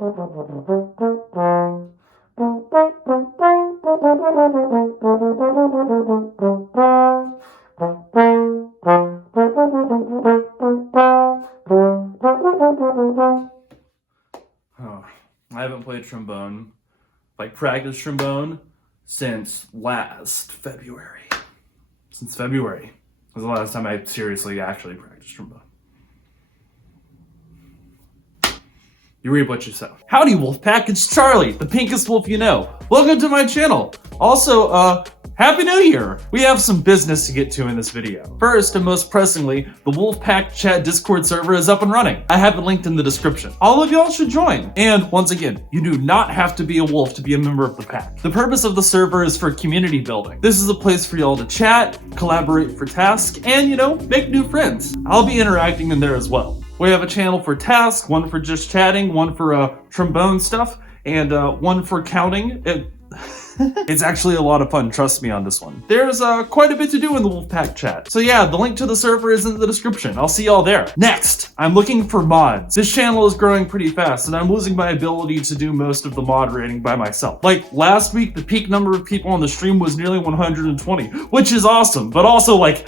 I haven't played trombone, like practice trombone, since last February. Since February was the last time I seriously actually practiced trombone. You reap what you sow. Howdy, Wolfpack, it's Charlie, the pinkest wolf you know. Welcome to my channel. Also, Happy New Year! We have some business to get to in this video. First, and most pressingly, the Wolfpack chat Discord server is up and running. I have it linked in the description. All of y'all should join. And once again, you do not have to be a wolf to be a member of the pack. The purpose of the server is for community building. This is a place for y'all to chat, collaborate for tasks, and, make new friends. I'll be interacting in there as well. We have a channel for tasks, one for just chatting, one for trombone stuff, and one for counting. It's actually a lot of fun, trust me on this one. There's quite a bit to do in the Wolfpack chat. So yeah, the link to the server is in the description. I'll see y'all there. Next, I'm looking for mods. This channel is growing pretty fast and I'm losing my ability to do most of the moderating by myself. Like last week, the peak number of people on the stream was nearly 120, which is awesome, but also like,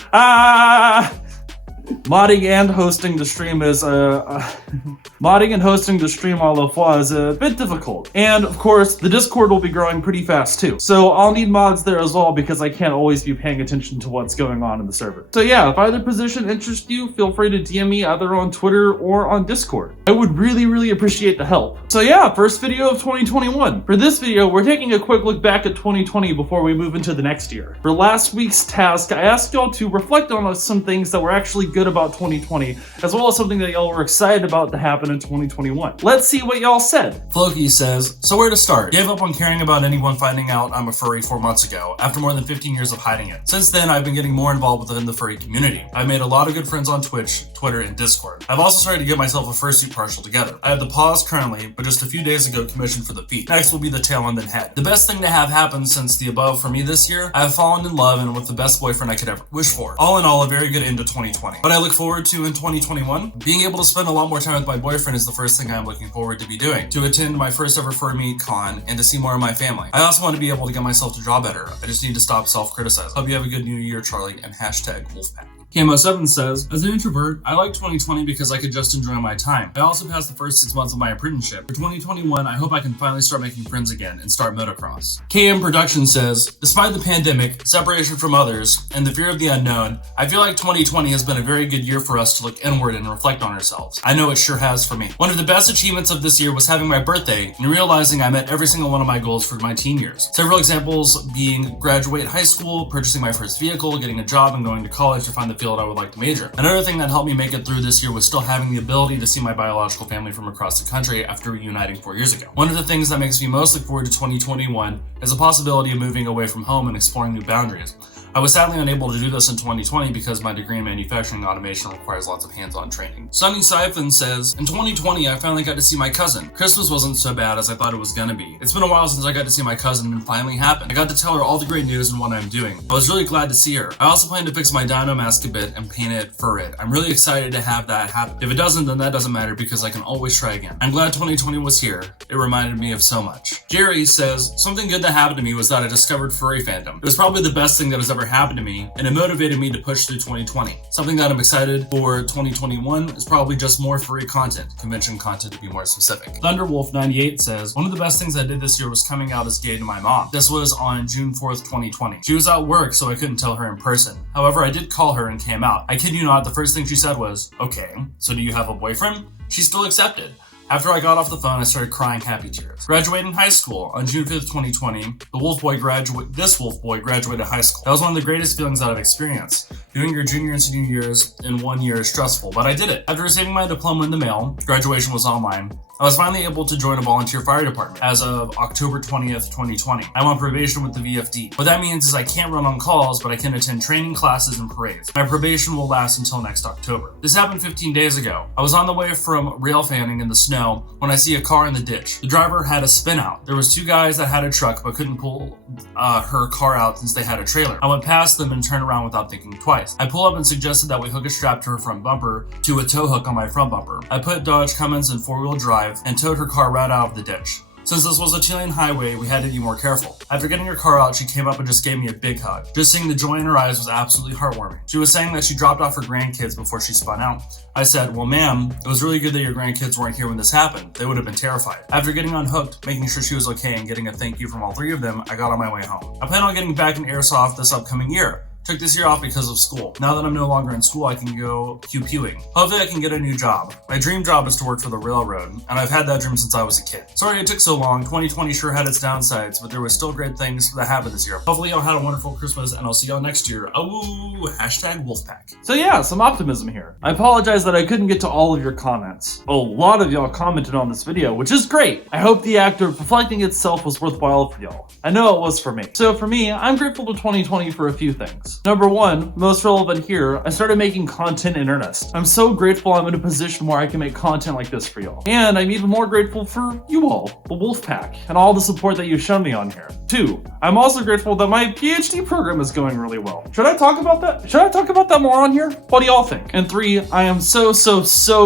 modding and hosting the stream is modding and hosting the stream a la fois is a bit difficult. And of course, the Discord will be growing pretty fast too. So I'll need mods there as well because I can't always be paying attention to what's going on in the server. So yeah, if either position interests you, feel free to DM me either on Twitter or on Discord. I would really appreciate the help. So yeah, first video of 2021. For this video, we're taking a quick look back at 2020 before we move into the next year. For last week's task, I asked y'all to reflect on some things that were actually good about 2020, as well as something that y'all were excited about to happen in 2021. Let's see what y'all said. Floki says, so where to start? Gave up on caring about anyone finding out I'm a furry 4 months ago, after more than 15 years of hiding it. Since then, I've been getting more involved within the furry community. I've made a lot of good friends on Twitch, Twitter, and Discord. I've also started to get myself a fursuit partial together. I have the paws currently, but just a few days ago commissioned for the feet. Next will be the tail and then head. The best thing to have happened since the above for me this year, I have fallen in love and with the best boyfriend I could ever wish for. All in all, a very good end to 2020. But I look forward to in 2021, being able to spend a lot more time with my boyfriend is the first thing I'm looking forward to be doing. To attend my first ever Furry con and to see more of my family. I also want to be able to get myself to draw better. I just need to stop self-criticizing. Hope you have a good new year, Charlie, and hashtag Wolfpack. Camo7 says, as an introvert, I like 2020 because I could just enjoy my time. I also passed the first 6 months of my apprenticeship. For 2021, I hope I can finally start making friends again and start motocross. KM Production says, despite the pandemic, separation from others, and the fear of the unknown, I feel like 2020 has been a very good year for us to look inward and reflect on ourselves. I know it sure has for me. One of the best achievements of this year was having my birthday and realizing I met every single one of my goals for my teen years. Several examples being graduate high school, purchasing my first vehicle, getting a job, and going to college to find the field I would like to major. Another thing that helped me make it through this year was still having the ability to see my biological family from across the country after reuniting 4 years ago. One of the things that makes me most look forward to 2021 is the possibility of moving away from home and exploring new boundaries. I was sadly unable to do this in 2020 because my degree in manufacturing automation requires lots of hands-on training. Sunny Siphon says, in 2020, I finally got to see my cousin. Christmas wasn't so bad as I thought it was gonna be. It's been a while since I got to see my cousin and it finally happened. I got to tell her all the great news and what I'm doing. I was really glad to see her. I also plan to fix my dino mask a bit and paint it furry. I'm really excited to have that happen. If it doesn't, then that doesn't matter because I can always try again. I'm glad 2020 was here. It reminded me of so much. Jerry says, something good that happened to me was that I discovered furry fandom. It was probably the best thing that has ever happened to me, and it motivated me to push through 2020. Something that I'm excited for 2021 is probably just more furry content, convention content to be more specific. Thunderwolf98 says, one of the best things I did this year was coming out as gay to my mom. This was on June 4th, 2020. She was at work, so I couldn't tell her in person. However, I did call her and came out. I kid you not, the first thing she said was, okay, so do you have a boyfriend? She still accepted. After I got off the phone, I started crying happy tears. Graduating high school on June 5th, 2020, this wolf boy graduated high school. That was one of the greatest feelings that I've experienced. Doing your junior and senior years in 1 year is stressful, but I did it. After receiving my diploma in the mail, graduation was online. I was finally able to join a volunteer fire department as of October 20th, 2020. I'm on probation with the VFD. What that means is I can't run on calls, but I can attend training classes and parades. My probation will last until next October. This happened 15 days ago. I was on the way from rail fanning in the snow when I see a car in the ditch. The driver had a spin out. There was 2 guys that had a truck but couldn't pull her car out since they had a trailer. I went past them and turned around without thinking twice. I pull up and suggested that we hook a strap to her front bumper to a tow hook on my front bumper. I put Dodge Cummins in 4-wheel drive drive and towed her car right out of the ditch. Since this was a 2-lane highway, we had to be more careful. After getting her car out, she came up and just gave me a big hug. Just seeing the joy in her eyes was absolutely heartwarming. She was saying that she dropped off her grandkids before she spun out. I said, well ma'am, it was really good that your grandkids weren't here when this happened. They would have been terrified. After getting unhooked, making sure she was okay, and getting a thank you from all 3 of them, I got on my way home. I plan on getting back in airsoft this upcoming year. Took this year off because of school. Now that I'm no longer in school, I can go pew-pewing. Hopefully I can get a new job. My dream job is to work for the railroad, and I've had that dream since I was a kid. Sorry it took so long. 2020 sure had its downsides, but there were still great things that happened this year. Hopefully y'all had a wonderful Christmas, and I'll see y'all next year. Ooh, hashtag Wolfpack. So yeah, some optimism here. I apologize that I couldn't get to all of your comments. A lot of y'all commented on this video, which is great. I hope the act of reflecting itself was worthwhile for y'all. I know it was for me. So for me, I'm grateful to 2020 for a few things. Number 1, most relevant here, I started making content in earnest. I'm so grateful I'm in a position where I can make content like this for y'all. And I'm even more grateful for you all, the Wolfpack, and all the support that you've shown me on here. 2, I'm also grateful that my PhD program is going really well. Should I talk about that? Should I talk about that more on here? What do y'all think? And 3, I am so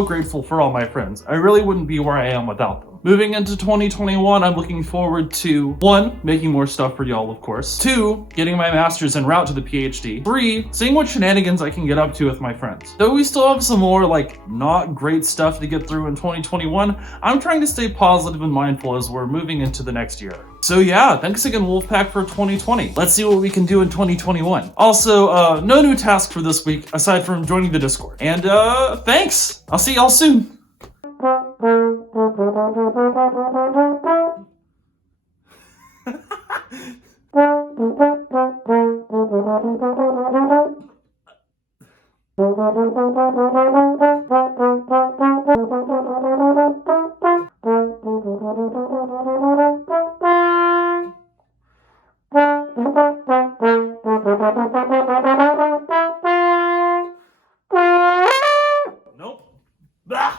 grateful for all my friends. I really wouldn't be where I am without them. Moving into 2021, I'm looking forward to 1, making more stuff for y'all, of course. 2, getting my master's en route to the PhD. 3, seeing what shenanigans I can get up to with my friends. Though we still have some more, not great stuff to get through in 2021, I'm trying to stay positive and mindful as we're moving into the next year. So yeah, thanks again Wolfpack for 2020. Let's see what we can do in 2021. Also, no new task for this week, aside from joining the Discord. And thanks! I'll see y'all soon!